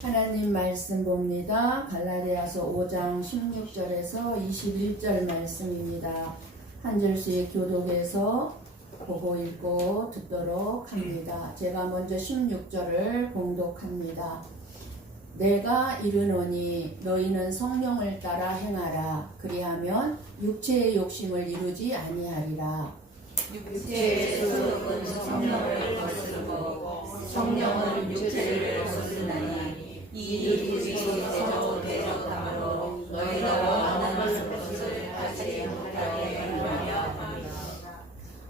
하나님 말씀 봅니다. 갈라디아서 5장 16절에서 21절 말씀입니다. 한 절씩 교독해서 보고 읽고 듣도록 합니다. 제가 먼저 16절을 봉독합니다. 내가 이르노니 너희는 성령을 따라 행하라. 그리하면 육체의 욕심을 이루지 아니하리라. 육체의 소욕은 성령을 거스르고 성령은 육체를 거스르나니 이 둘이 서로 대적함으로 너희가 원하는 것을 하지 못하게 하려 함이라.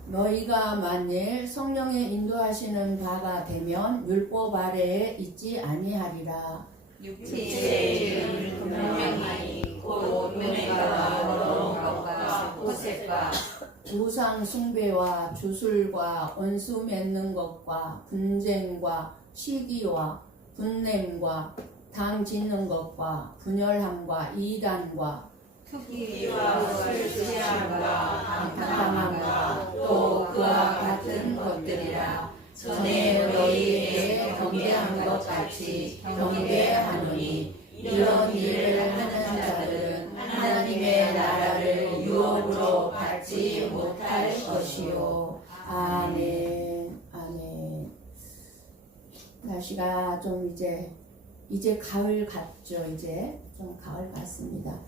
너희가 만일 성령의 인도하시는 바가 되면 율법 아래에 있지 아니하리라. 육체의 죄는 분명히 곧 음행과 더러운 것과 호색과 우상 숭배와 주술과 원수 맺는 것과 분쟁과 시기와 분냄과 당 짓는 것과 분열함과 이단과 투기와 술취함과 방탕함과 또 그와 같은 것들이라. 전에 너희에게 경계한 것 같이 경계하노니 이런 일을 하는 자들은 하나님의 나라를 유업으로 받지 못할 것이요. 아멘. 아멘. 날씨가 좀 이제 가을 같죠. 이제 좀 가을 같습니다.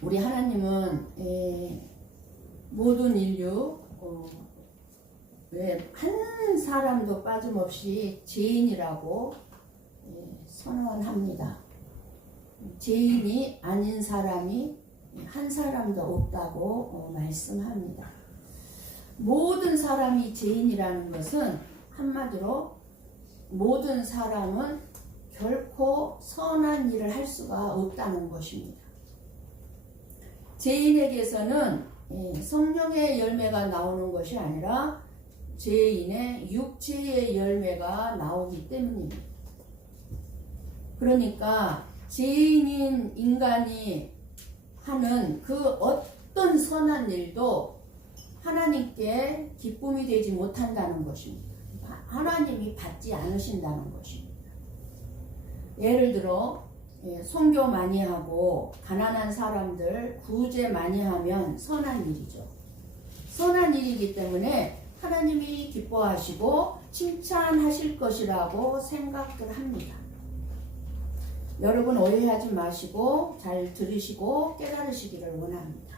우리 하나님은 모든 인류 한 사람도 빠짐없이 죄인이라고 선언합니다. 죄인이 아닌 사람이 한 사람도 없다고 말씀합니다. 모든 사람이 죄인이라는 것은 한마디로 모든 사람은 결코 선한 일을 할 수가 없다는 것입니다. 죄인에게서는 성령의 열매가 나오는 것이 아니라 죄인의 육체의 열매가 나오기 때문입니다. 그러니까 죄인인 인간이 하는 그 어떤 선한 일도 하나님께 기쁨이 되지 못한다는 것입니다. 하나님이 받지 않으신다는 것입니다. 예를 들어 선교 많이 하고 가난한 사람들 구제 많이 하면 선한 일이죠. 선한 일이기 때문에 하나님이 기뻐하시고 칭찬하실 것이라고 생각을 합니다. 여러분 오해하지 마시고 잘 들으시고 깨달으시기를 원합니다.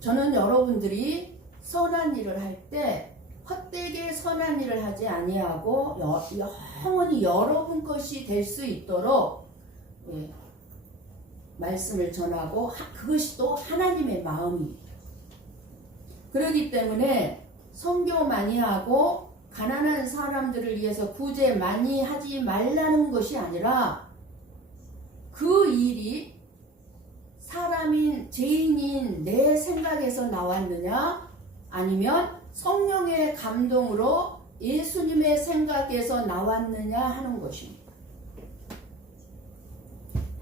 저는 여러분들이 선한 일을 할 때 헛되게 선한 일을 하지 아니하고 영원히 여러분 것이 될 수 있도록 말씀을 전하고 그것이 또 하나님의 마음입니다. 그렇기 때문에 선교 많이 하고 가난한 사람들을 위해서 구제 많이 하지 말라는 것이 아니라 그 일이 사람인 죄인인 내 생각에서 나왔느냐 아니면 성령의 감동으로 예수님의 생각에서 나왔느냐 하는 것입니다.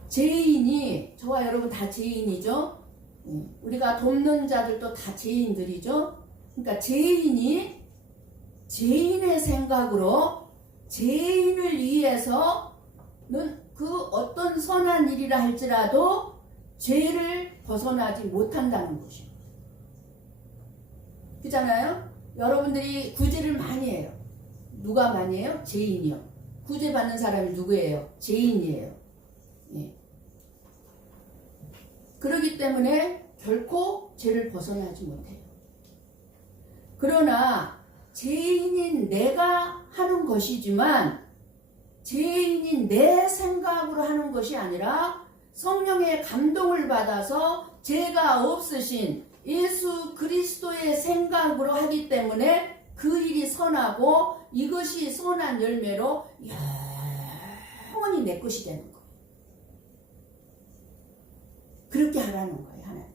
죄인이 저와 여러분 다 죄인이죠. 우리가 돕는 자들도 다 죄인들이죠. 그러니까 죄인이 죄인의 생각으로 죄인을 위해서는 그 어떤 선한 일이라 할지라도 죄를 벗어나지 못한다는 것입니다. 그렇잖아요? 여러분들이 구제를 많이 해요. 누가 많이 해요? 죄인이요. 구제받는 사람이 누구예요? 죄인이에요. 그렇기 때문에 결코 죄를 벗어나지 못해요. 그러나 죄인인 내가 하는 것이지만 죄인인 내 생각으로 하는 것이 아니라 성령의 감동을 받아서 죄가 없으신 예수 그리스도의 생각으로 하기 때문에 그 일이 선하고 이것이 선한 열매로 영원히 내 것이 되는 거예요. 그렇게 하라는 거예요, 하나님.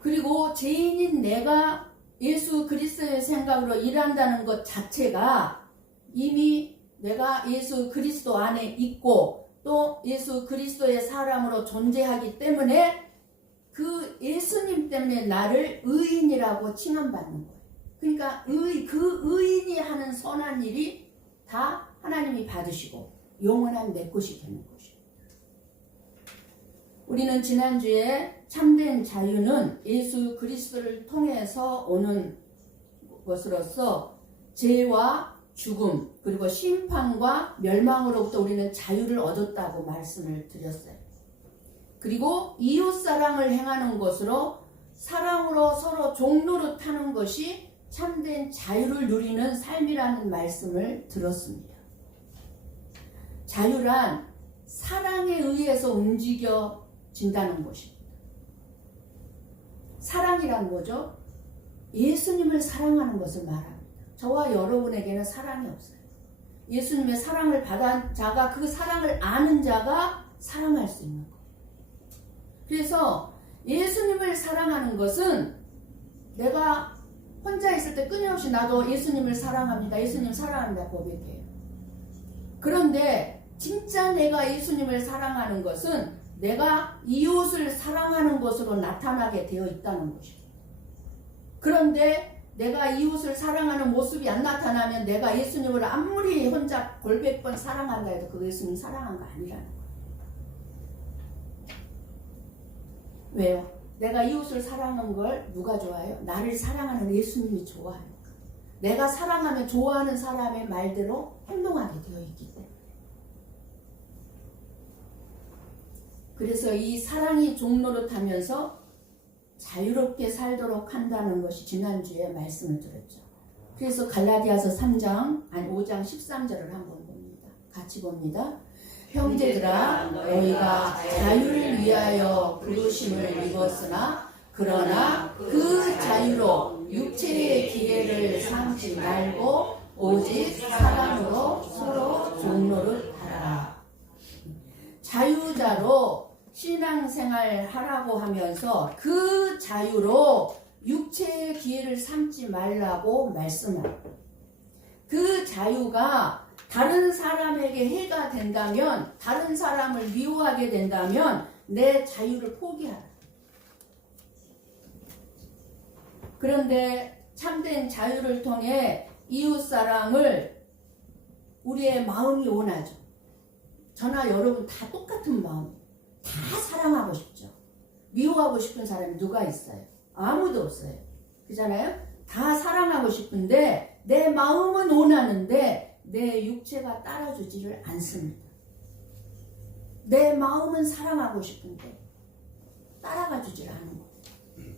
그리고 죄인인 내가 예수 그리스도의 생각으로 일한다는 것 자체가 이미 내가 예수 그리스도 안에 있고 또 예수 그리스도의 사람으로 존재하기 때문에 그 예수님 때문에 나를 의인이라고 칭함받는 거예요. 그러니까 그 의인이 하는 선한 일이 다 하나님이 받으시고 영원한 내 것이 되는 것입니다. 우리는 지난주에 참된 자유는 예수 그리스도를 통해서 오는 것으로서 죄와 죽음 그리고 심판과 멸망으로부터 우리는 자유를 얻었다고 말씀을 드렸어요. 그리고 이웃사랑을 행하는 것으로 사랑으로 서로 종노릇하는 것이 참된 자유를 누리는 삶이라는 말씀을 들었습니다. 자유란 사랑에 의해서 움직여진다는 것입니다. 사랑이란 뭐죠? 예수님을 사랑하는 것을 말합니다. 저와 여러분에게는 사랑이 없어요. 예수님의 사랑을 받은 자가, 그 사랑을 아는 자가 사랑할 수 있는 거예요. 그래서 예수님을 사랑하는 것은 내가 혼자 있을 때 끊임없이 나도 예수님을 사랑합니다. 예수님 사랑합니다. 고백해요. 그런데 진짜 내가 예수님을 사랑하는 것은 내가 이웃을 사랑하는 것으로 나타나게 되어 있다는 것입니다. 그런데 내가 이웃을 사랑하는 모습이 안 나타나면 내가 예수님을 아무리 혼자 골백 번 사랑한다 해도 그 예수님 사랑한 거 아니라는 거예요. 왜요? 내가 이웃을 사랑하는 걸 누가 좋아해요? 나를 사랑하는 예수님이 좋아해요. 내가 사랑하면 좋아하는 사람의 말대로 행동하게 되어 있기 때문에. 그래서 이 사랑이 종노릇하면서 자유롭게 살도록 한다는 것이 지난주에 말씀을 드렸죠. 그래서 갈라디아서 5장 13절을 한번 봅니다. 같이 봅니다. 형제들아 너희가 자유를 위하여 부르심을 입었으나 그러나 그 자유로 육체의 기회를 삼지 말고 오직 사랑으로 서로 종노릇하라. 자유자로 신앙생활 하라고 하면서 그 자유로 육체의 기회를 삼지 말라고 말씀합니다. 그 자유가 다른 사람에게 해가 된다면, 다른 사람을 미워하게 된다면 내 자유를 포기하라. 그런데 참된 자유를 통해 이웃사랑을 우리의 마음이 원하죠. 저나 여러분 다 똑같은 마음. 다 사랑하고 싶죠. 미워하고 싶은 사람이 누가 있어요? 아무도 없어요. 그잖아요? 다 사랑하고 싶은데 내 마음은 원하는데 내 육체가 따라주지를 않습니다. 내 마음은 사랑하고 싶은데 따라가 주질 않은 거예요.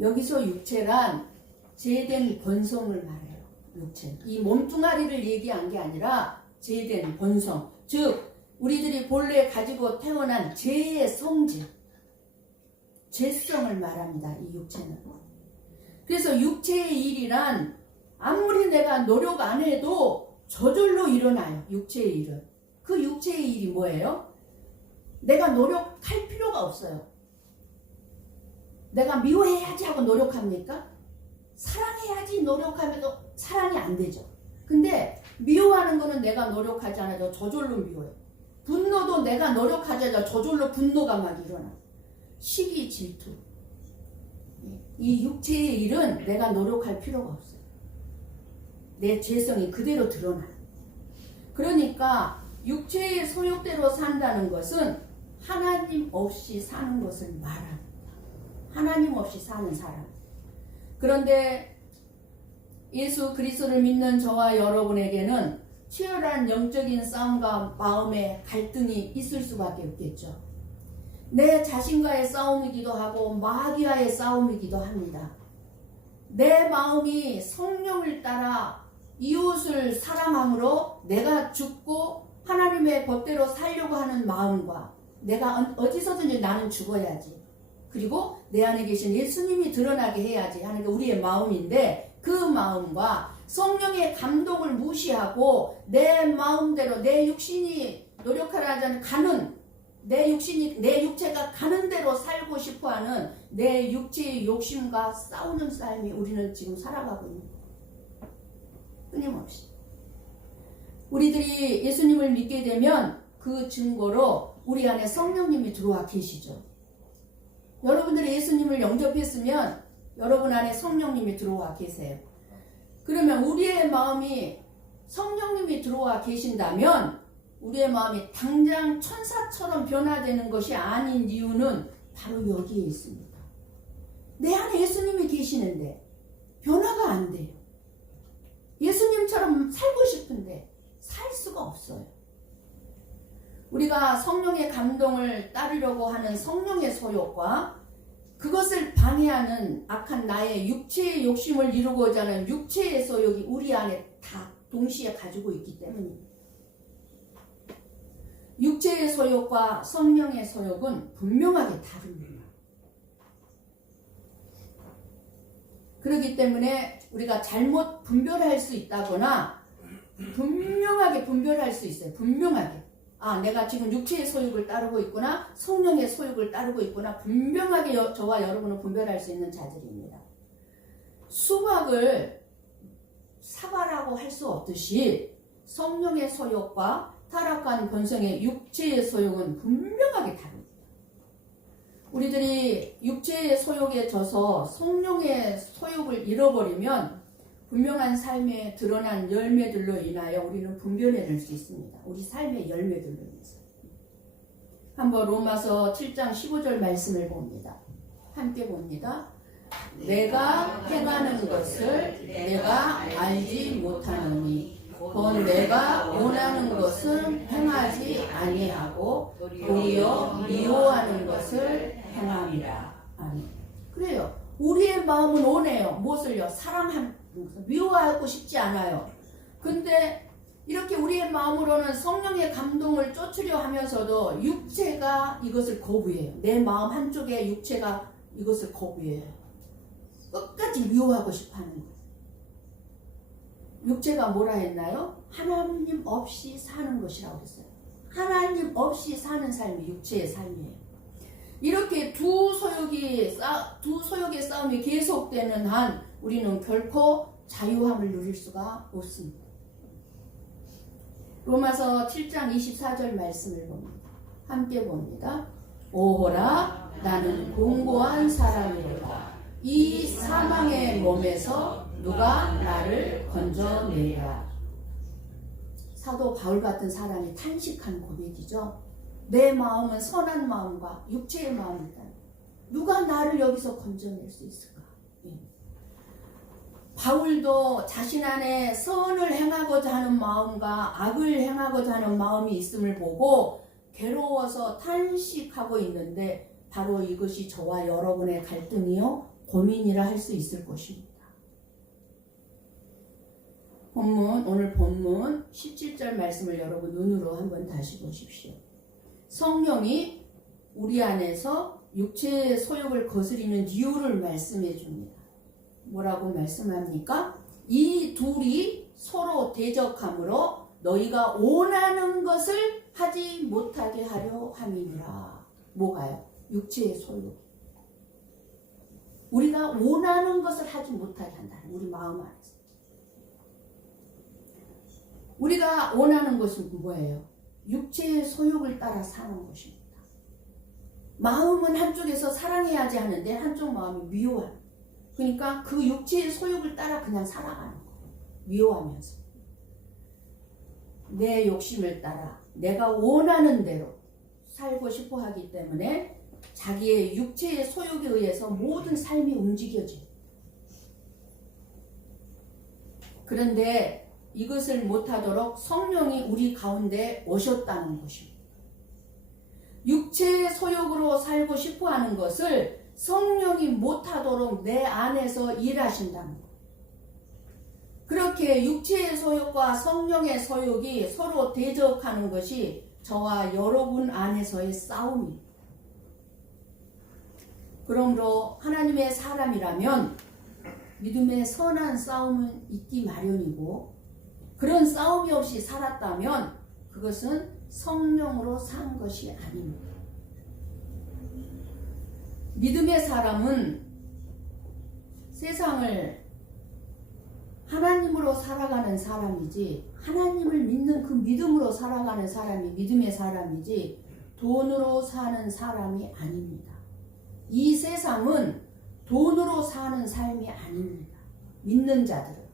여기서 육체란 죄된 본성을 말해요. 육체. 이 몸뚱아리를 얘기한 게 아니라 죄된 본성. 즉 우리들이 본래 가지고 태어난 죄의 성질, 죄성을 말합니다. 이 육체는. 그래서 육체의 일이란 아무리 내가 노력 안 해도 저절로 일어나요. 육체의 일은. 그 육체의 일이 뭐예요? 내가 노력할 필요가 없어요. 내가 미워해야지 하고 노력합니까? 사랑해야지 노력하면도 사랑이 안 되죠. 근데 미워하는 거는 내가 노력하지 않아도 저절로 미워요. 분노도 내가 노력하지 않아도 저절로 분노가 막 일어나. 시기, 질투. 이 육체의 일은 내가 노력할 필요가 없어요. 내 죄성이 그대로 드러나요. 그러니까 육체의 소욕대로 산다는 것은 하나님 없이 사는 것을 말합니다. 하나님 없이 사는 사람. 그런데 예수 그리스도를 믿는 저와 여러분에게는 치열한 영적인 싸움과 마음의 갈등이 있을 수밖에 없겠죠. 내 자신과의 싸움이기도 하고 마귀와의 싸움이기도 합니다. 내 마음이 성령을 따라 이웃을 사랑함으로 내가 죽고 하나님의 법대로 살려고 하는 마음과 내가 어디서든지 나는 죽어야지. 그리고 내 안에 계신 예수님이 드러나게 해야지 하는 게 우리의 마음인데 그 마음과 성령의 감동을 무시하고 내 마음대로 내 육신이 노력하지 않은 가는 내 육체가 가는 대로 살고 싶어하는 내 육체의 욕심과 싸우는 삶이 우리는 지금 살아가고 있는 거예요. 끊임없이. 우리들이 예수님을 믿게 되면 그 증거로 우리 안에 성령님이 들어와 계시죠. 여러분들이 예수님을 영접했으면 여러분 안에 성령님이 들어와 계세요. 그러면 우리의 마음이 성령님이 들어와 계신다면 우리의 마음이 당장 천사처럼 변화되는 것이 아닌 이유는 바로 여기에 있습니다. 내 안에 예수님이 계시는데 변화가 안 돼요. 예수님처럼 살고 싶은데 살 수가 없어요. 우리가 성령의 감동을 따르려고 하는 성령의 소욕과 그것을 방해하는 악한 나의 육체의 욕심을 이루고자 하는 육체의 소욕이 우리 안에 다 동시에 가지고 있기 때문입니다. 육체의 소욕과 성령의 소욕은 분명하게 다릅니다. 그렇기 때문에 우리가 잘못 분별할 수 있다거나 분명하게 분별할 수 있어요. 분명하게. 아, 내가 지금 육체의 소욕을 따르고 있구나, 성령의 소욕을 따르고 있구나, 분명하게 저와 여러분은 분별할 수 있는 자들입니다. 수박을 사과라고 할 수 없듯이 성령의 소욕과 타락한 본성의 육체의 소욕은 분명하게 다릅니다. 우리들이 육체의 소욕에 져서 성령의 소욕을 잃어버리면 분명한 삶에 드러난 열매들로 인하여 우리는 분별해낼 수 있습니다. 우리 삶의 열매들로 인해서. 한번 로마서 7장 15절 말씀을 봅니다. 함께 봅니다. 내가 행하는 것을 내가 알지 못하노니 곧 내가 원하는 것은 행하지 아니하고 도리어 미워하는 것을 행함이라. 아멘. 그래요. 우리의 마음은 원해요. 무엇을요? 사랑하는 것을 미워하고 싶지 않아요. 근데 이렇게 우리의 마음으로는 성령의 감동을 쫓으려 하면서도 육체가 이것을 거부해요. 내 마음 한쪽에 육체가 이것을 거부해요. 끝까지 미워하고 싶어하는 거예요. 육체가 뭐라 했나요? 하나님 없이 사는 것이라고 했어요. 하나님 없이 사는 삶이 육체의 삶이에요. 이렇게 두 소욕의 싸움이 계속되는 한 우리는 결코 자유함을 누릴 수가 없습니다. 로마서 7장 24절 말씀을 봅니다. 함께 봅니다. 오호라 나는 공고한 사람이로다. 이 사망의 몸에서 누가 나를 건져내랴. 사도 바울 같은 사람이 탄식한 고백이죠. 내 마음은 선한 마음과 육체의 마음이다. 누가 나를 여기서 건져낼 수 있을까? 바울도 자신 안에 선을 행하고자 하는 마음과 악을 행하고자 하는 마음이 있음을 보고 괴로워서 탄식하고 있는데 바로 이것이 저와 여러분의 갈등이요 고민이라 할 수 있을 것입니다. 오늘 본문 17절 말씀을 여러분 눈으로 한번 다시 보십시오. 성령이 우리 안에서 육체의 소욕을 거스리는 이유를 말씀해 줍니다. 뭐라고 말씀합니까? 이 둘이 서로 대적함으로 너희가 원하는 것을 하지 못하게 하려 함이니라. 뭐가요? 육체의 소욕. 우리가 원하는 것을 하지 못하게 한다는 우리 마음 안에서. 우리가 원하는 것은 뭐예요? 육체의 소욕을 따라 사는 것입니다. 마음은 한쪽에서 사랑해야지 하는데 한쪽 마음이 미워하는. 그러니까 그 육체의 소욕을 따라 그냥 살아가는 거예요. 미워하면서. 내 욕심을 따라 내가 원하는 대로 살고 싶어 하기 때문에 자기의 육체의 소욕에 의해서 모든 삶이 움직여져요. 그런데 이것을 못하도록 성령이 우리 가운데 오셨다는 것입니다. 육체의 소욕으로 살고 싶어하는 것을 성령이 못하도록 내 안에서 일하신다는 거예요. 그렇게 육체의 소욕과 성령의 소욕이 서로 대적하는 것이 저와 여러분 안에서의 싸움입니다. 그러므로 하나님의 사람이라면 믿음의 선한 싸움은 있기 마련이고 그런 싸움이 없이 살았다면 그것은 성령으로 산 것이 아닙니다. 믿음의 사람은 세상을 하나님으로 살아가는 사람이지 하나님을 믿는 그 믿음으로 살아가는 사람이 믿음의 사람이지 돈으로 사는 사람이 아닙니다. 이 세상은 돈으로 사는 삶이 아닙니다. 믿는 자들은.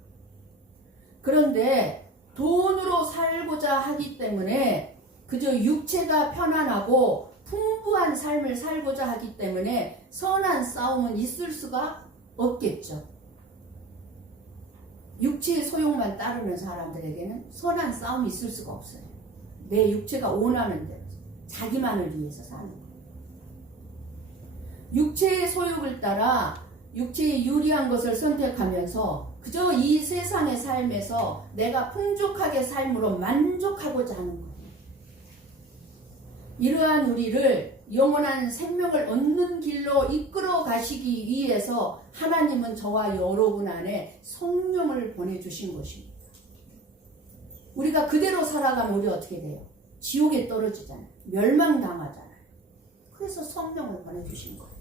그런데 돈으로 살고자 하기 때문에 그저 육체가 편안하고 풍부한 삶을 살고자 하기 때문에 선한 싸움은 있을 수가 없겠죠. 육체의 소욕만 따르는 사람들에게는 선한 싸움이 있을 수가 없어요. 내 육체가 원하는 대로 자기만을 위해서 사는 거예요. 육체의 소욕을 따라 육체의 유리한 것을 선택하면서 그저 이 세상의 삶에서 내가 풍족하게 삶으로 만족하고자 하는 거예요. 이러한 우리를 영원한 생명을 얻는 길로 이끌어 가시기 위해서 하나님은 저와 여러분 안에 성령을 보내주신 것입니다. 우리가 그대로 살아가면 우리 어떻게 돼요? 지옥에 떨어지잖아요. 멸망당하잖아요. 그래서 성령을 보내주신 거예요.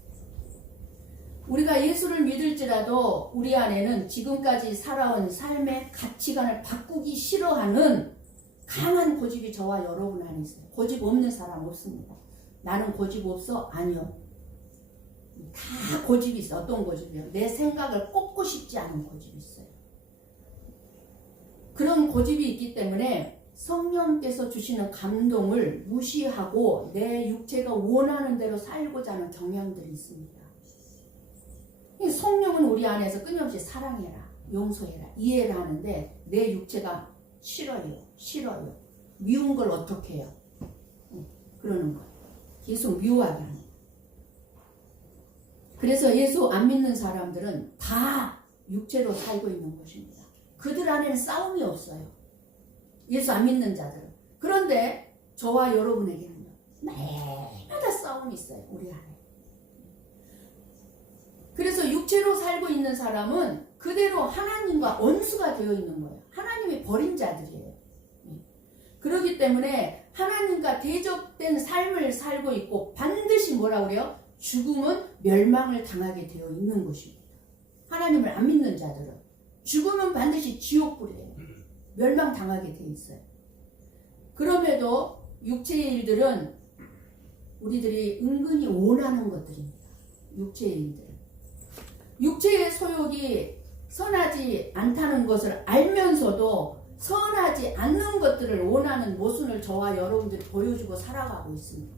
우리가 예수를 믿을지라도 우리 안에는 지금까지 살아온 삶의 가치관을 바꾸기 싫어하는 강한 고집이 저와 여러분 안에 있어요. 고집 없는 사람 없습니다. 나는 고집 없어? 아니요. 다 고집이 있어. 어떤 고집이요? 내 생각을 꽂고 싶지 않은 고집이 있어요. 그런 고집이 있기 때문에 성령께서 주시는 감동을 무시하고 내 육체가 원하는 대로 살고자 하는 경향들이 있습니다. 성령은 우리 안에서 끊임없이 사랑해라, 용서해라, 이해를 하는데 내 육체가 싫어요. 미운 걸 어떻게 해요? 그러는 거예요. 계속 미워하게 하는 거예요. 그래서 예수 안 믿는 사람들은 다 육체로 살고 있는 것입니다. 그들 안에는 싸움이 없어요. 예수 안 믿는 자들은. 그런데 저와 여러분에게는요, 매일마다 싸움이 있어요. 우리 안에. 그래서 육체로 살고 있는 사람은 그대로 하나님과 원수가 되어 있는 거예요. 하나님이 버린 자들이에요. 그렇기 때문에 하나님과 대적된 삶을 살고 있고 반드시 뭐라고 그래요? 죽음은 멸망을 당하게 되어 있는 것입니다. 하나님을 안 믿는 자들은 죽음은 반드시 지옥불이에요. 멸망당하게 되어 있어요. 그럼에도 육체의 일들은 우리들이 은근히 원하는 것들입니다. 육체의 일들은. 육체의 소욕이 선하지 않다는 것을 알면서도 선하지 않는 것들을 원하는 모순을 저와 여러분들이 보여주고 살아가고 있습니다.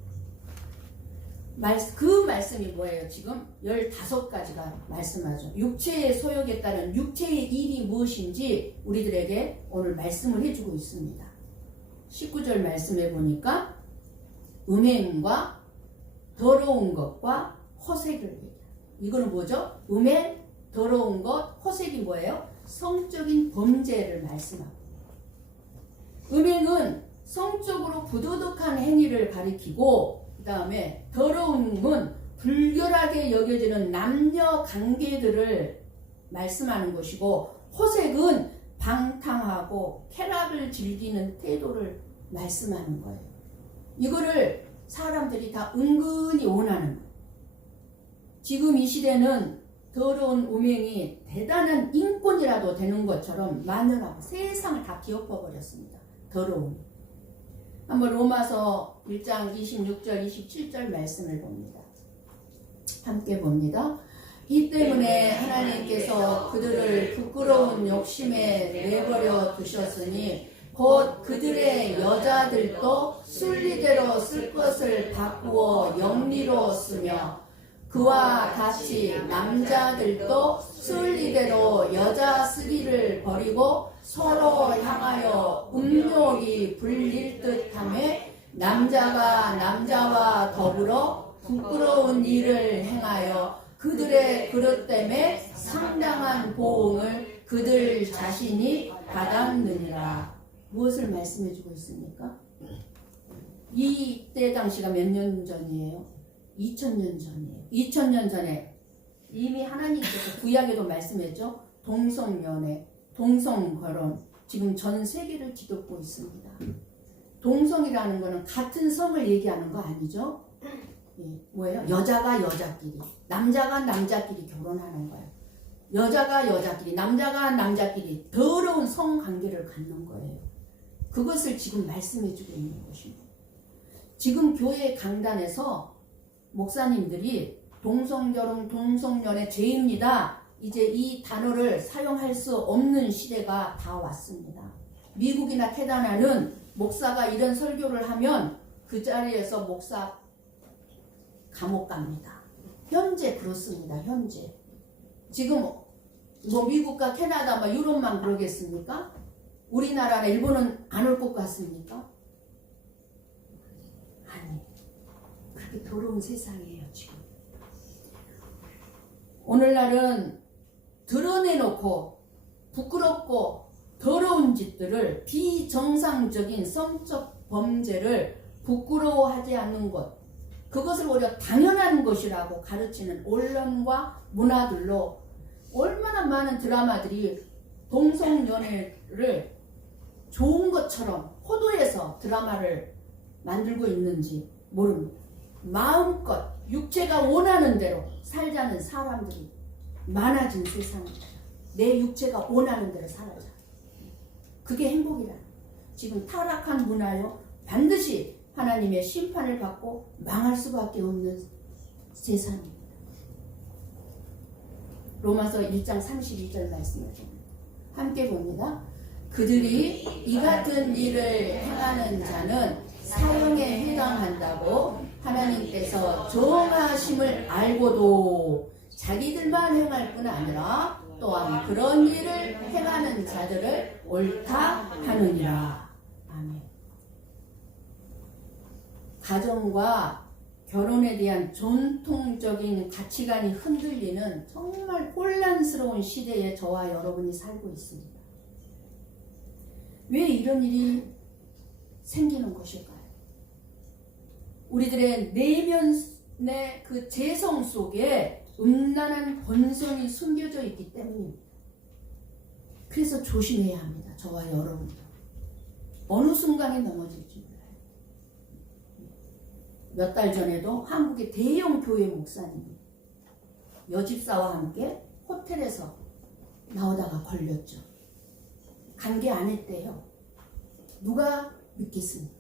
그 말씀이 뭐예요? 지금 15가지가 말씀하죠. 육체의 소욕에 따른 육체의 일이 무엇인지 우리들에게 오늘 말씀을 해주고 있습니다. 19절 말씀해 보니까 음행과 더러운 것과 허색을 얘기해요. 이거는 뭐죠? 음행, 더러운 것, 허색이 뭐예요? 성적인 범죄를 말씀하고, 음행은 성적으로 부도덕한 행위를 가리키고, 그 다음에 더러움은 불결하게 여겨지는 남녀 관계들을 말씀하는 것이고, 허색은 방탕하고 쾌락을 즐기는 태도를 말씀하는 거예요. 이거를 사람들이 다 은근히 원하는 거예요. 지금 이 시대는 더러운 음행이 대단한 인권이라도 되는 것처럼 만연하고 세상을 다 뒤엎어버렸습니다. 더러움. 한번 로마서 1장 26절 27절 말씀을 봅니다. 함께 봅니다. 이 때문에 하나님께서 그들을 부끄러운 욕심에 내버려 두셨으니 곧 그들의 여자들도 순리대로 쓸 것을 바꾸어 영리로 쓰며 그와 같이 남자들도 순리대로 여자 쓰기를 버리고 서로 향하여 음욕이 불릴 듯하며 남자가 남자와 더불어 부끄러운 일을 행하여 그들의 그릇 때문에 상당한 보응을 그들 자신이 받았느니라. 무엇을 말씀해주고 있습니까? 이때 당시가 몇 년 전이에요? 2000년 전이에요. 2000년 전에 이미 하나님께서 구약에도 말씀했죠. 동성연애, 동성결혼, 지금 전 세계를 뒤덮고 있습니다. 동성이라는 거는 같은 성을 얘기하는 거 아니죠? 뭐예요? 여자가 여자끼리, 남자가 남자끼리 결혼하는 거예요. 여자가 여자끼리, 남자가 남자끼리 더러운 성관계를 갖는 거예요. 그것을 지금 말씀해주고 있는 것입니다. 지금 교회 강단에서 목사님들이 동성결혼, 동성연애 죄입니다. 이제 이 단어를 사용할 수 없는 시대가 다 왔습니다. 미국이나 캐나다는 목사가 이런 설교를 하면 그 자리에서 목사 감옥 갑니다. 현재 그렇습니다. 현재. 지금 뭐 미국과 캐나다, 뭐 유럽만 그러겠습니까? 우리나라나 일본은 안 올 것 같습니까? 아니, 그렇게 더러운 세상이에요, 지금. 오늘날은 드러내놓고 부끄럽고 더러운 짓들을, 비정상적인 성적 범죄를 부끄러워하지 않는 것, 그것을 오히려 당연한 것이라고 가르치는 언론과 문화들로 얼마나 많은 드라마들이 동성연애를 좋은 것처럼 호도해서 드라마를 만들고 있는지 모릅니다. 마음껏 육체가 원하는 대로 살자는 사람들이 많아진 세상입니다. 내 육체가 원하는 대로 살아자. 그게 행복이라. 지금 타락한 문화요, 반드시 하나님의 심판을 받고 망할 수밖에 없는 세상입니다. 로마서 1장 32절 말씀을 함께 봅니다. 그들이 이 같은 일을 행하는 자는 사형에 해당한다고 하나님께서 정하심을 알고도 자기들만 행할 뿐 아니라 또한 그런 일을 행하는 자들을 옳다 하느니라. 아멘. 가정과 결혼에 대한 전통적인 가치관이 흔들리는 정말 혼란스러운 시대에 저와 여러분이 살고 있습니다. 왜 이런 일이 생기는 것일까요? 우리들의 내면의 그 재성 속에 음란한 본성이 숨겨져 있기 때문입니다. 그래서 조심해야 합니다. 저와 여러분도. 어느 순간에 넘어질지 몰라요. 몇 달 전에도 한국의 대형 교회 목사님이 여집사와 함께 호텔에서 나오다가 걸렸죠. 관계 안 했대요. 누가 믿겠습니까?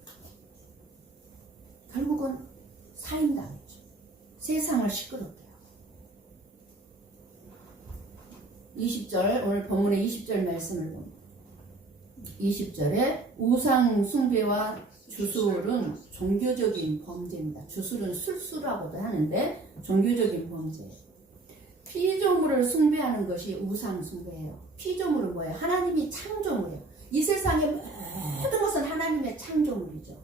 결국은 사임당했죠. 세상을 시끄럽게 하고. 20절, 오늘 본문의 20절 말씀을 봅니다. 20절에 우상 숭배와 주술은 종교적인 범죄입니다. 주술은 술수라고도 하는데 종교적인 범죄예요. 피조물을 숭배하는 것이 우상 숭배예요. 피조물은 뭐예요? 하나님이 창조물이에요. 이 세상의 모든 것은 하나님의 창조물이죠.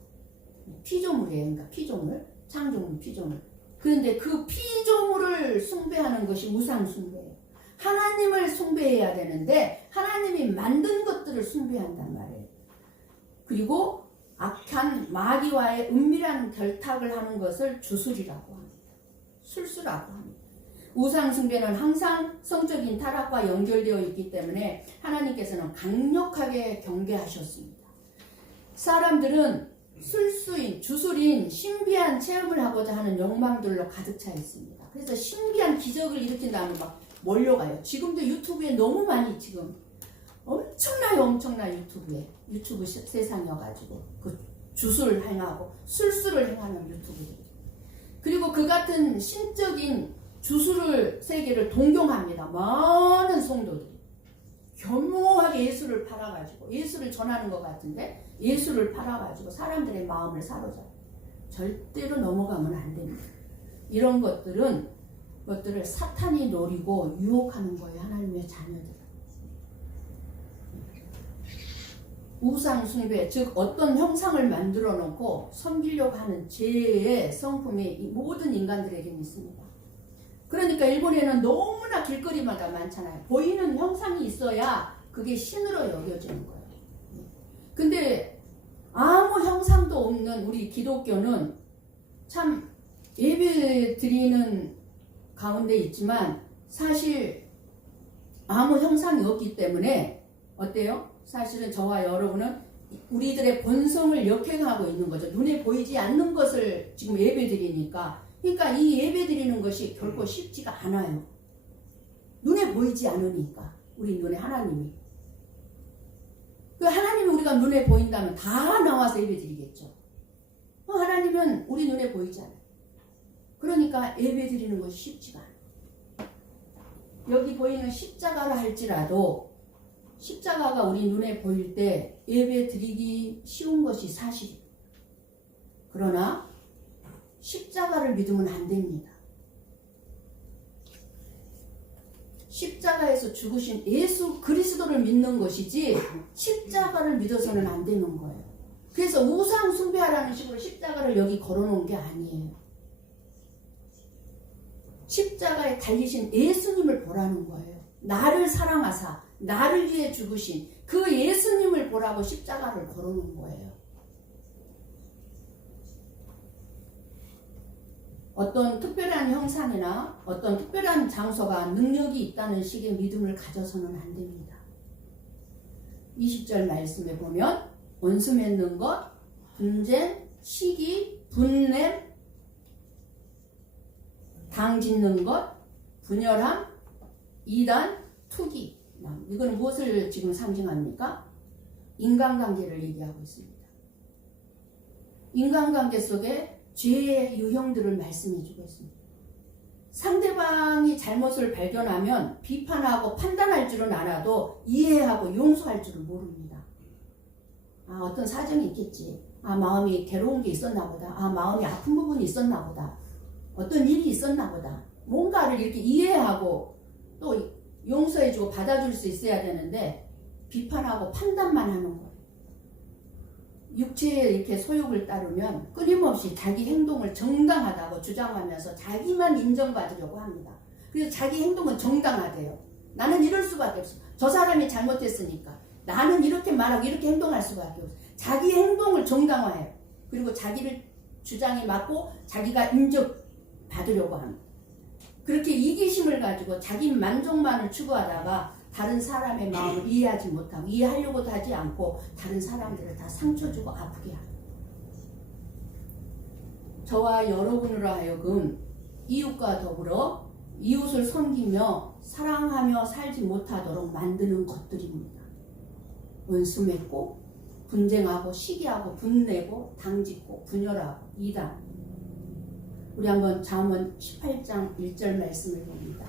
피조물이에요. 그러니까 피조물, 창조물, 피조물. 그런데 그 피조물을 숭배하는 것이 우상 숭배예요. 하나님을 숭배해야 되는데 하나님이 만든 것들을 숭배한단 말이에요. 그리고 악한 마귀와의 은밀한 결탁을 하는 것을 주술이라고 합니다. 술수라고 합니다. 우상 숭배는 항상 성적인 타락과 연결되어 있기 때문에 하나님께서는 강력하게 경계하셨습니다. 사람들은 술수인, 주술인 신비한 체험을 하고자 하는 욕망들로 가득 차 있습니다. 그래서 신비한 기적을 일으킨 다음에 막 몰려가요. 지금도 유튜브에 너무 많이 지금 엄청나요. 유튜브 세상이어가지고 그 주술 행하고 술수를 행하는 유튜브들이. 그리고 그 같은 신적인 주술을 세계를 동경합니다. 많은 성도들이 교묘하게 예수를 팔아가지고 예수를 전하는 것 같은데 예수를 팔아가지고 사람들의 마음을 사로잡아요. 절대로 넘어가면 안 됩니다. 이런 것들을 사탄이 노리고 유혹하는 거예요. 하나님의 자녀들. 우상 숭배, 즉 어떤 형상을 만들어 놓고 섬기려고 하는 죄의 성품이 모든 인간들에게는 있습니다. 그러니까 일본에는 너무나 길거리마다 많잖아요. 보이는 형상이 있어야 그게 신으로 여겨지는 거예요. 근데 아무 형상도 없는 우리 기독교는 참 예배 드리는 가운데 있지만 사실 아무 형상이 없기 때문에 어때요? 사실은 저와 여러분은 우리들의 본성을 역행하고 있는 거죠. 눈에 보이지 않는 것을 지금 예배 드리니까. 그러니까 이 예배 드리는 것이 결코 쉽지가 않아요. 눈에 보이지 않으니까. 우리 눈에 하나님이. 그 하나님이 우리가 눈에 보인다면 다 나와서 예배 드리겠죠. 하나님은 우리 눈에 보이지 않아요. 그러니까 예배 드리는 것이 쉽지가 않아요. 여기 보이는 십자가라 할지라도 십자가가 우리 눈에 보일 때 예배 드리기 쉬운 것이 사실이에요. 그러나 십자가를 믿으면 안 됩니다. 십자가에서 죽으신 예수 그리스도를 믿는 것이지 십자가를 믿어서는 안 되는 거예요. 그래서 우상 숭배하라는 식으로 십자가를 여기 걸어놓은 게 아니에요. 십자가에 달리신 예수님을 보라는 거예요. 나를 사랑하사 나를 위해 죽으신 그 예수님을 보라고 십자가를 걸어놓은 거예요. 어떤 특별한 형상이나 어떤 특별한 장소가 능력이 있다는 식의 믿음을 가져서는 안 됩니다. 20절 말씀에 보면 원수 맺는 것, 분쟁, 시기, 분냄, 당 짓는 것, 분열함, 이단, 투기. 이거는 무엇을 지금 상징합니까? 인간관계를 얘기하고 있습니다. 인간관계 속에 죄의 유형들을 말씀해주고 있습니다. 상대방이 잘못을 발견하면 비판하고 판단할 줄은 알아도 이해하고 용서할 줄은 모릅니다. 아, 어떤 사정이 있겠지. 아, 마음이 괴로운 게 있었나 보다. 아, 마음이 아픈 부분이 있었나 보다. 어떤 일이 있었나 보다. 뭔가를 이렇게 이해하고 또 용서해주고 받아줄 수 있어야 되는데 비판하고 판단만 하는 거예요. 육체의 이렇게 소욕을 따르면 끊임없이 자기 행동을 정당하다고 주장하면서 자기만 인정받으려고 합니다. 그래서 자기 행동은 정당하대요. 나는 이럴 수밖에 없어. 저 사람이 잘못했으니까 나는 이렇게 말하고 이렇게 행동할 수밖에 없어. 자기 행동을 정당화해요. 그리고 자기를 주장이 맞고 자기가 인정받으려고 합니다. 그렇게 이기심을 가지고 자기 만족만을 추구하다가 다른 사람의 마음을 이해하지 못하고 이해하려고도 하지 않고 다른 사람들을 다 상처 주고 아프게 합니다. 저와 여러분으로 하여금 이웃과 더불어 이웃을 섬기며 사랑하며 살지 못하도록 만드는 것들입니다. 원수 맺고 분쟁하고 시기하고 분내고 당짓고 분열하고 이단. 우리 한번 잠언 18장 1절 말씀을 봅니다.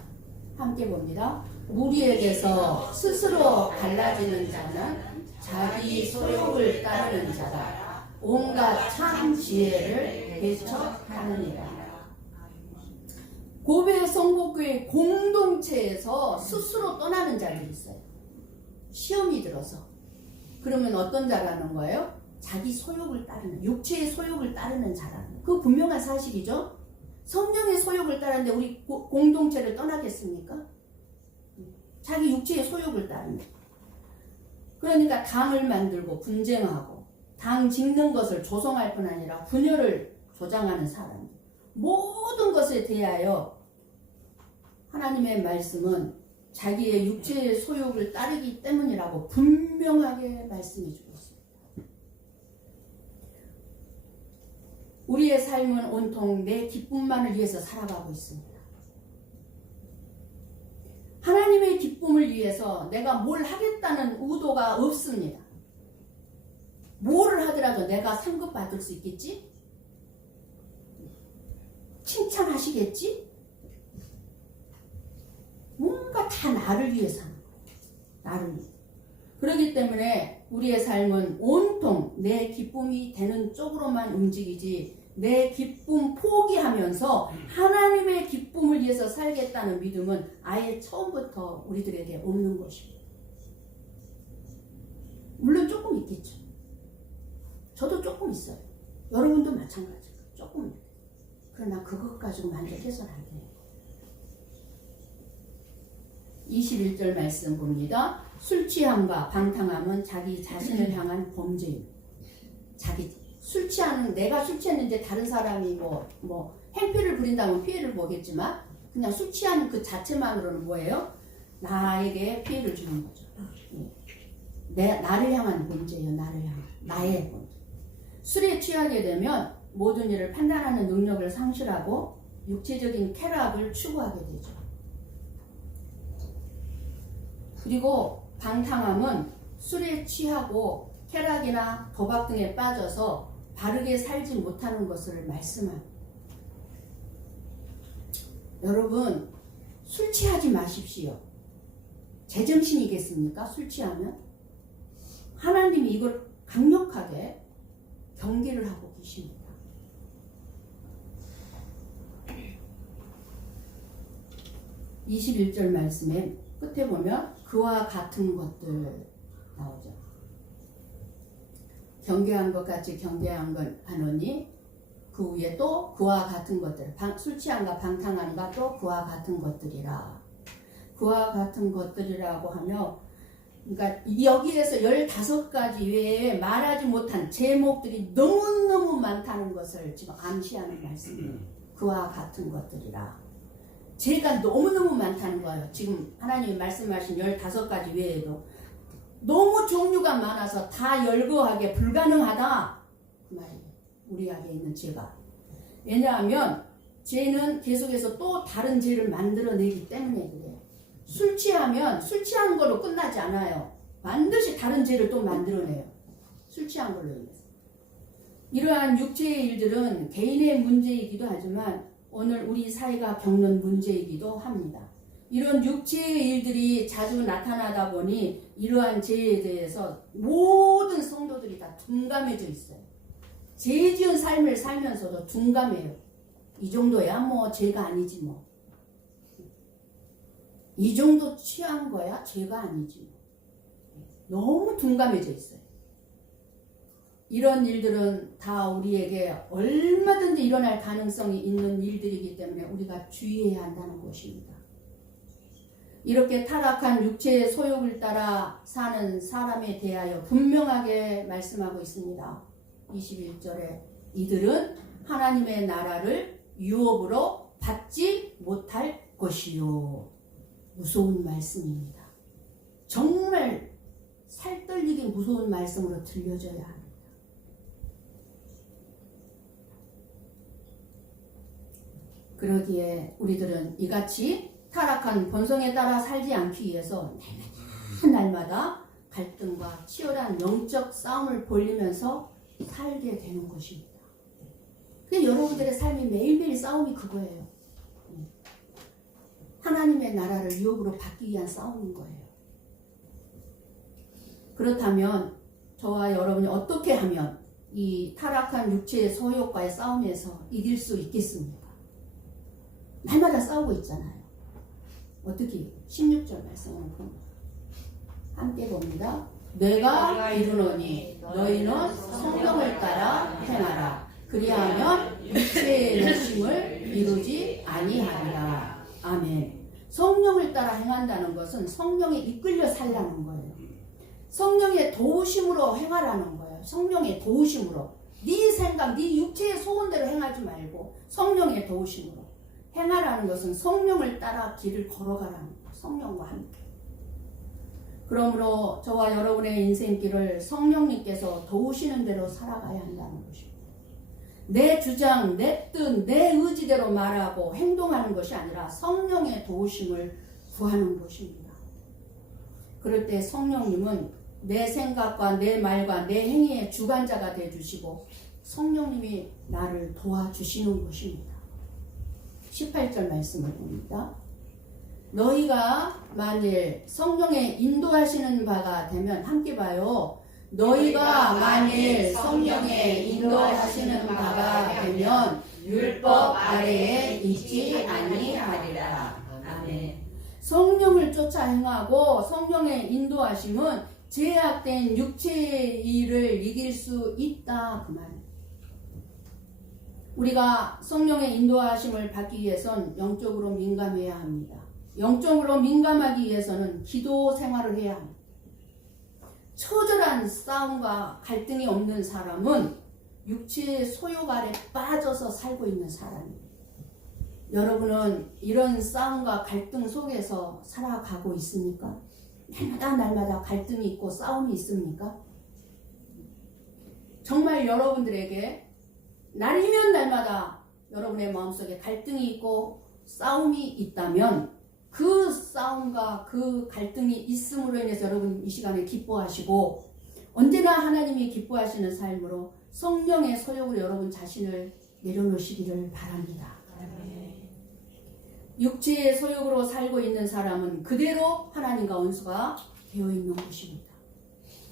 함께 봅니다. 무리에게서 스스로 갈라지는 자는 자기 소욕을 따르는 자다. 온갖 참 지혜를 배척하느니라. 고베 성복교회 공동체에서 스스로 떠나는 자들이 있어요. 시험이 들어서. 그러면 어떤 자라는 거예요? 자기 소욕을 따르는, 육체의 소욕을 따르는 자라는 거예요. 그거 분명한 사실이죠. 성령의 소욕을 따르는데 우리 공동체를 떠나겠습니까? 자기 육체의 소욕을 따르는. 그러니까 당을 만들고 분쟁하고 당 짓는 것을 조성할 뿐 아니라 분열을 조장하는 사람들. 모든 것에 대하여 하나님의 말씀은 자기의 육체의 소욕을 따르기 때문이라고 분명하게 말씀해 주고 있습니다. 우리의 삶은 온통 내 기쁨만을 위해서 살아가고 있습니다. 하나님의 기쁨을 위해서 내가 뭘 하겠다는 의도가 없습니다. 뭐를 하더라도 내가 상급 받을 수 있겠지? 칭찬하시겠지? 뭔가 다 나를 위해서 하는 거예요. 나를 위해. 그렇기 때문에 우리의 삶은 온통 내 기쁨이 되는 쪽으로만 움직이지 내 기쁨 포기하면서 하나님의 기쁨을 위해서 살겠다는 믿음은 아예 처음부터 우리들에게 없는 것입니다. 물론 조금 있겠죠. 저도 조금 있어요. 여러분도 마찬가지예요. 조금. 그러나 그것 가지고 만족해서는 안 돼요. 21절 말씀 봅니다. 술 취함과 방탕함은 자기 자신을 향한 범죄입니다. 자기 술 취하는, 내가 술 취했는데 다른 사람이 뭐 행피를 부린다면 피해를 보겠지만 그냥 술 취하는 그 자체만으로는 뭐예요? 나에게 피해를 주는 거죠. 나를 향한 범죄예요. 나를 향한 나의 범죄. 술에 취하게 되면 모든 일을 판단하는 능력을 상실하고 육체적인 쾌락을 추구하게 되죠. 그리고 방탕함은 술에 취하고 쾌락이나 도박 등에 빠져서 바르게 살지 못하는 것을 말씀합니다. 여러분, 술 취하지 마십시오. 제정신이겠습니까? 술 취하면? 하나님이 이걸 강력하게 경계를 하고 계십니다. (21절) 말씀에 끝에 보면 그와 같은 것들 나오죠. 경계한 것 같이 경계한 건 하노니 그 위에 또 그와 같은 것들, 술 취함과 방탕함과 또 그와 같은 것들이라. 그와 같은 것들이라고 하며, 그러니까 여기에서 15가지 외에 말하지 못한 제목들이 너무너무 많다는 것을 지금 암시하는 말씀이에요. 그와 같은 것들이라. 죄가 너무너무 많다는 거예요. 지금 하나님이 말씀하신 15가지 외에도 너무 종류가 많아서 다 열거하기 불가능하다 그 말이에요. 우리 안에 있는 죄가. 왜냐하면 죄는 계속해서 또 다른 죄를 만들어내기 때문에 그래요. 술 취하면 술 취한 걸로 끝나지 않아요. 반드시 다른 죄를 또 만들어내요. 술 취한 걸로 인해서. 이러한 육체의 일들은 개인의 문제이기도 하지만 오늘 우리 사회가 겪는 문제이기도 합니다. 이런 육체의 일들이 자주 나타나다 보니 이러한 죄에 대해서 모든 성도들이 다 둔감해져 있어요. 죄 지은 삶을 살면서도 둔감해요. 이 정도야 뭐 죄가 아니지 뭐. 이 정도 취한 거야 죄가 아니지 뭐. 너무 둔감해져 있어요. 이런 일들은 다 우리에게 얼마든지 일어날 가능성이 있는 일들이기 때문에 우리가 주의해야 한다는 것입니다. 이렇게 타락한 육체의 소욕을 따라 사는 사람에 대하여 분명하게 말씀하고 있습니다. 21절에 이들은 하나님의 나라를 유업으로 받지 못할 것이요. 무서운 말씀입니다. 정말 살떨리게 무서운 말씀으로 들려져야 합니다. 그러기에 우리들은 이같이 타락한 본성에 따라 살지 않기 위해서 날마다 갈등과 치열한 영적 싸움을 벌이면서 살게 되는 것입니다. 근데 여러분들의 삶이 매일매일 싸움이 그거예요. 하나님의 나라를 유업으로 받기 위한 싸움인 거예요. 그렇다면 저와 여러분이 어떻게 하면 이 타락한 육체의 소욕과의 싸움에서 이길 수 있겠습니까? 날마다 싸우고 있잖아요. 어떻게 16절 말씀을 함께 봅니다. 내가 이르노니 너희는 성령을 따라 행하라. 그리하면 육체의 욕심을 이루지 아니하리라. 아멘. 성령을 따라 행한다는 것은 성령에 이끌려 살라는 거예요. 성령의 도우심으로 행하라는 거예요. 성령의 도우심으로. 네 생각, 네 육체의 소원대로 행하지 말고 성령의 도우심으로. 행하라는 것은 성령을 따라 길을 걸어가라는 거예요. 성령과 함께. 그러므로 저와 여러분의 인생길을 성령님께서 도우시는 대로 살아가야 한다는 것입니다. 내 주장, 내 뜻, 내 의지대로 말하고 행동하는 것이 아니라 성령의 도우심을 구하는 것입니다. 그럴 때 성령님은 내 생각과 내 말과 내 행위의 주관자가 되어주시고 성령님이 나를 도와주시는 것입니다. 18절 말씀을 봅니다. 너희가 만일 성령의 인도하시는 바가 되면 함께 봐요. 너희가 만일 성령의 인도하시는 바가 되면 율법 아래에 있지 아니하리라. 아멘. 성령을 쫓아 행하고 성령의 인도하심은 제약된 육체의 일을 이길 수 있다 그 말이에요. 우리가 성령의 인도하심을 받기 위해선 영적으로 민감해야 합니다. 영적으로 민감하기 위해서는 기도 생활을 해야 합니다. 처절한 싸움과 갈등이 없는 사람은 육체의 소욕 아래 빠져서 살고 있는 사람이에요. 여러분은 이런 싸움과 갈등 속에서 살아가고 있습니까? 날마다 갈등이 있고 싸움이 있습니까? 정말 여러분들에게 날이면 날마다 여러분의 마음속에 갈등이 있고 싸움이 있다면 그 싸움과 그 갈등이 있음으로 인해서 여러분 이 시간에 기뻐하시고 언제나 하나님이 기뻐하시는 삶으로 성령의 소욕으로 여러분 자신을 내려놓으시기를 바랍니다. 육체의 소욕으로 살고 있는 사람은 그대로 하나님과 원수가 되어 있는 것입니다.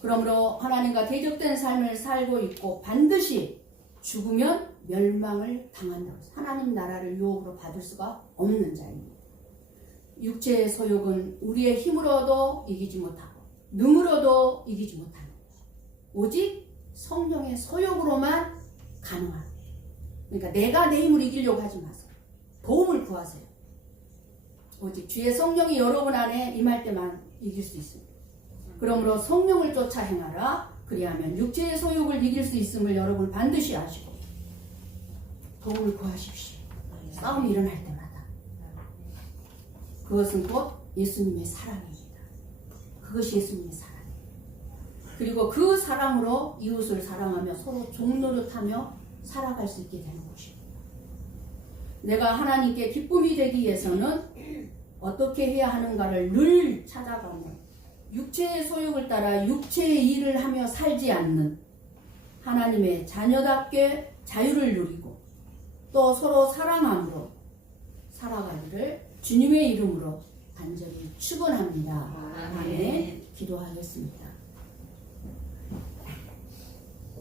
그러므로 하나님과 대적된 삶을 살고 있고 반드시 죽으면 멸망을 당한다고 해서 하나님 나라를 유업으로 받을 수가 없는 자입니다. 육체의 소욕은 우리의 힘으로도 이기지 못하고 능으로도 이기지 못하는 것입니다. 오직 성령의 소욕으로만 가능합니다. 그러니까 내가 내 힘으로 이기려고 하지 마세요. 도움을 구하세요. 오직 주의 성령이 여러분 안에 임할 때만 이길 수 있습니다. 그러므로 성령을 쫓아 행하라. 그리하면 육체의 소욕을 이길 수 있음을 여러분 반드시 아시고 도움을 구하십시오. 싸움이 일어날 때마다. 그것은 곧 예수님의 사랑입니다. 그것이 예수님의 사랑입니다. 그리고 그 사랑으로 이웃을 사랑하며 서로 종노릇하며 살아갈 수 있게 되는 것입니다. 내가 하나님께 기쁨이 되기 위해서는 어떻게 해야 하는가를 늘 찾아가며 육체의 소욕을 따라 육체의 일을 하며 살지 않는 하나님의 자녀답게 자유를 누리고 또 서로 사랑함으로 살아가기를 주님의 이름으로 간절히 축원합니다. 아멘. 기도하겠습니다.